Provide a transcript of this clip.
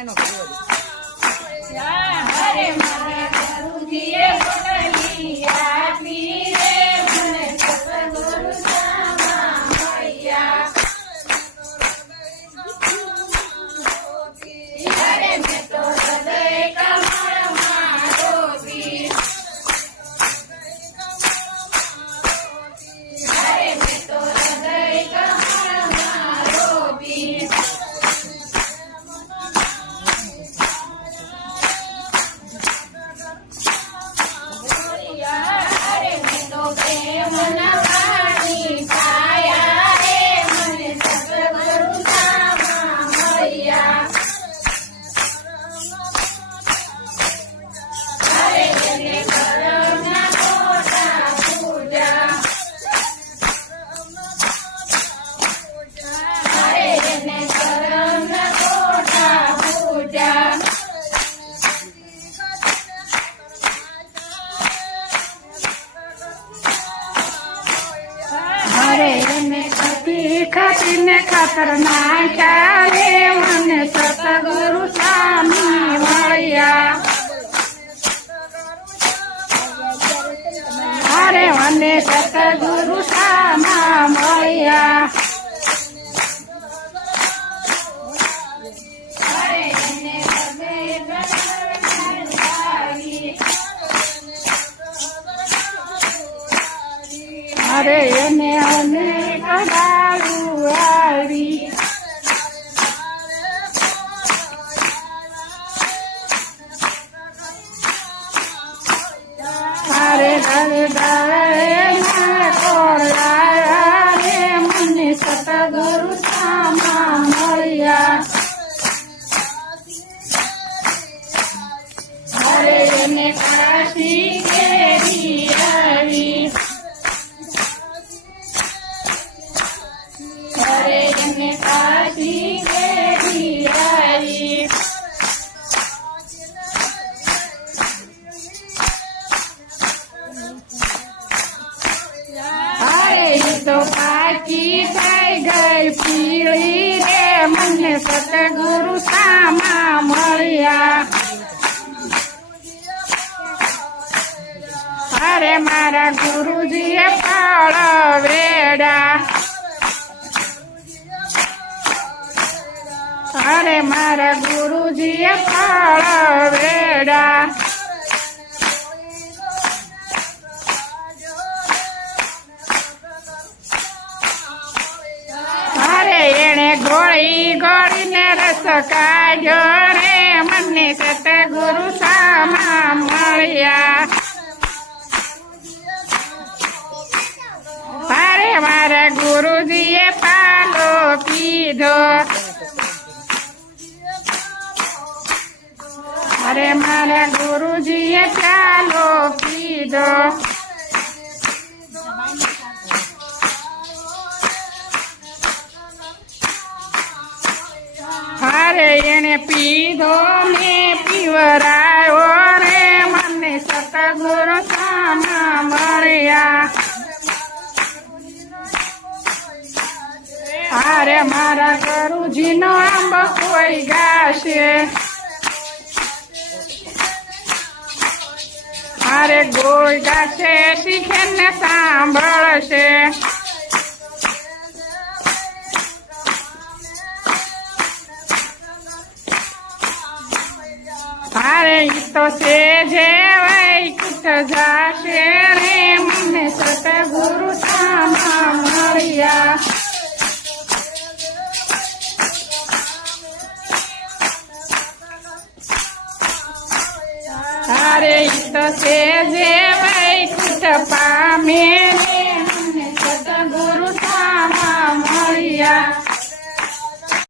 એનો કર્યો હરે મારે ગુરુજીએ પોટલી આપી રે મને સતગુરુ સામા મળ્યા હરે મેં તો હૃદય કમળમાં રોપી હરે મેં તો હૃદય કમળમાં રોપી હરે મેં તો પ્રેમના પાણી પાયા રે મને સતગુરુ સામા મળ્યા હરે એને કરમના કોટા પૂજા હરે એને કરમના કોટા પૂજા હરે એને ખાતીને ખાતર નાખ્યા રે મને સતગુરુ સ્વામી મળ્યા હરે મને સતગુરુ સામા મળ્યા હરે એને હરે એને અનેક દારૂ આવી હરે હરે ના કોળાયા રે મને સતગુરુ સામા મળ્યા હરે એને કાશી કેરી આવી હરે એને કાશી કેરી આવી હરે ઈ તો પાકી થઈ ગઈ પીળી રે મને સતગુરુ સામા મળ્યા હરે મારા ગુરુજીએ ફળ વેડા હરે મારા ગુરુજીએ ફળ વેડા હરે એને ગોળી ગોળીને રસ કાઢ્યો રે મને સતગુરુ સામા મળ્યા હરે મારા ગુરુજીએ પાલો પીધો હરે મારા ગુરુજીએ ચાલો પીધો હરે એને પીધો ને પીવરાયો રે મને સતગુરુ સામા મળ્યા હરે મારા ગુરુજીનો આંબ કોઈ ગાશે હરે ગોળ ગાશે શીખે ને સાંભળશે હરે ઈ તો છે જે વૈકુંઠ જાશે રે મને સતગુરુ સામા મળ્યા હરે ઈ તો છે જે વૈકુંઠ પામે